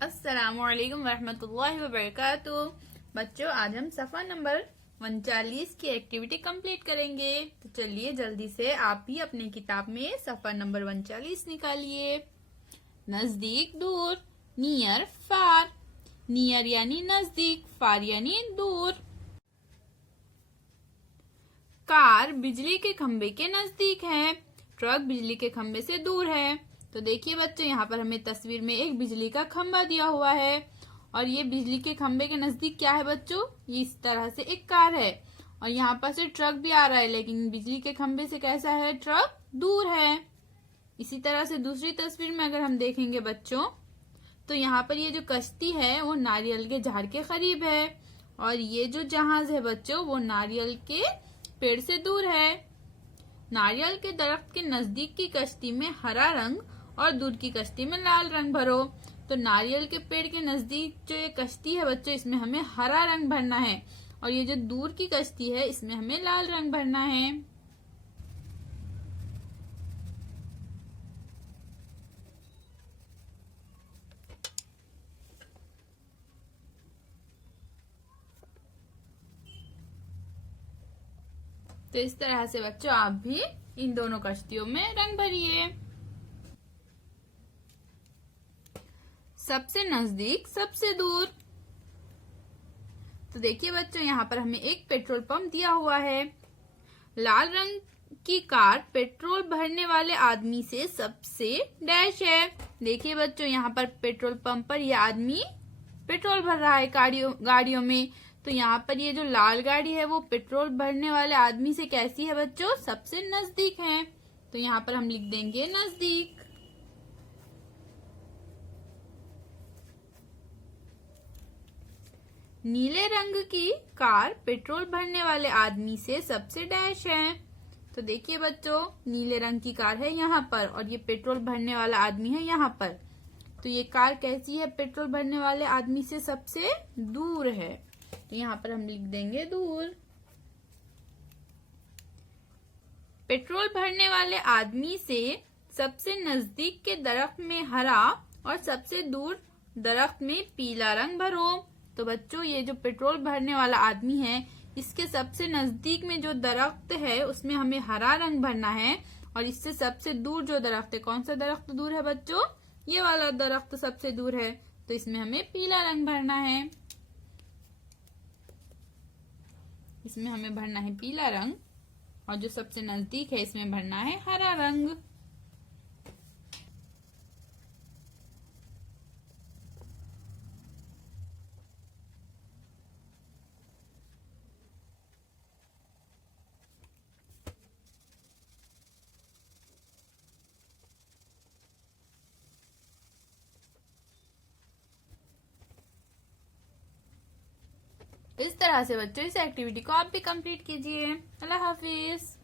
अस्सलामुअलैकुम वरहमतुल्लाहि वबरकातुह। बच्चों, आज हम सफ़ा नंबर 39 की एक्टिविटी कंप्लीट करेंगे। तो चलिए जल्दी से आप भी अपने किताब में सफ़ा नंबर 39 निकालिए। नजदीक दूर, नियर फार। नियर यानी नजदीक, फार यानी दूर। कार बिजली के खंबे के नजदीक है, ट्रक बिजली के खंबे से दूर है। तो देखिए बच्चों, यहाँ पर हमें तस्वीर में एक बिजली का खंबा दिया हुआ है और ये बिजली के खंबे के नजदीक क्या है बच्चों, ये इस तरह से एक कार है और यहाँ पर से ट्रक भी आ रहा है, लेकिन बिजली के खंबे से कैसा है, ट्रक दूर है। इसी तरह से दूसरी तस्वीर में अगर हम देखेंगे बच्चों, तो यहाँ पर ये जो कश्ती है वो नारियल के झाड़ के करीब है और ये जो जहाज है बच्चों वो नारियल के पेड़ से दूर है। नारियल के दरख्त के नजदीक की कश्ती में हरा रंग और दूर की कश्ती में लाल रंग भरो। तो नारियल के पेड़ के नजदीक जो ये कश्ती है बच्चों, इसमें हमें हरा रंग भरना है और ये जो दूर की कश्ती है इसमें हमें लाल रंग भरना है। तो इस तरह से बच्चों आप भी इन दोनों कश्तियों में रंग भरिए। सबसे नजदीक, सबसे दूर। तो देखिए बच्चों, यहाँ पर हमें एक पेट्रोल पंप दिया हुआ है। लाल रंग की कार पेट्रोल भरने वाले आदमी से सबसे डैश है। देखिए बच्चों, यहाँ पर पेट्रोल पंप पर यह आदमी पेट्रोल भर रहा है गाड़ियों में। तो यहाँ पर ये जो लाल गाड़ी है वो पेट्रोल भरने वाले आदमी से कैसी है बच्चों, सबसे नजदीक है। तो यहाँ पर हम लिख देंगे नजदीक। नीले रंग की कार पेट्रोल भरने वाले आदमी से सबसे डैश है। तो देखिए बच्चों, नीले रंग की कार है यहाँ पर और ये पेट्रोल भरने वाला आदमी है यहाँ पर। तो ये कार कैसी है, पेट्रोल भरने वाले आदमी से सबसे दूर है। तो यहाँ पर हम लिख देंगे दूर। पेट्रोल भरने वाले आदमी से सबसे नजदीक के दरख्त में हरा और सबसे दूर दरख्त में पीला रंग भरो। तो बच्चों, ये जो पेट्रोल भरने वाला आदमी है इसके सबसे नजदीक में जो दरख्त है उसमें हमें हरा रंग भरना है और इससे सबसे दूर जो दरख्त है, कौन सा दरख्त दूर है बच्चों, ये वाला दरख्त सबसे दूर है, तो इसमें हमें पीला रंग भरना है। इसमें हमें भरना है पीला रंग और जो सबसे नजदीक है इसमें भरना है हरा रंग। इस तरह से बच्चों इस एक्टिविटी को आप भी कंप्लीट कीजिए। अल्लाह हाफिज।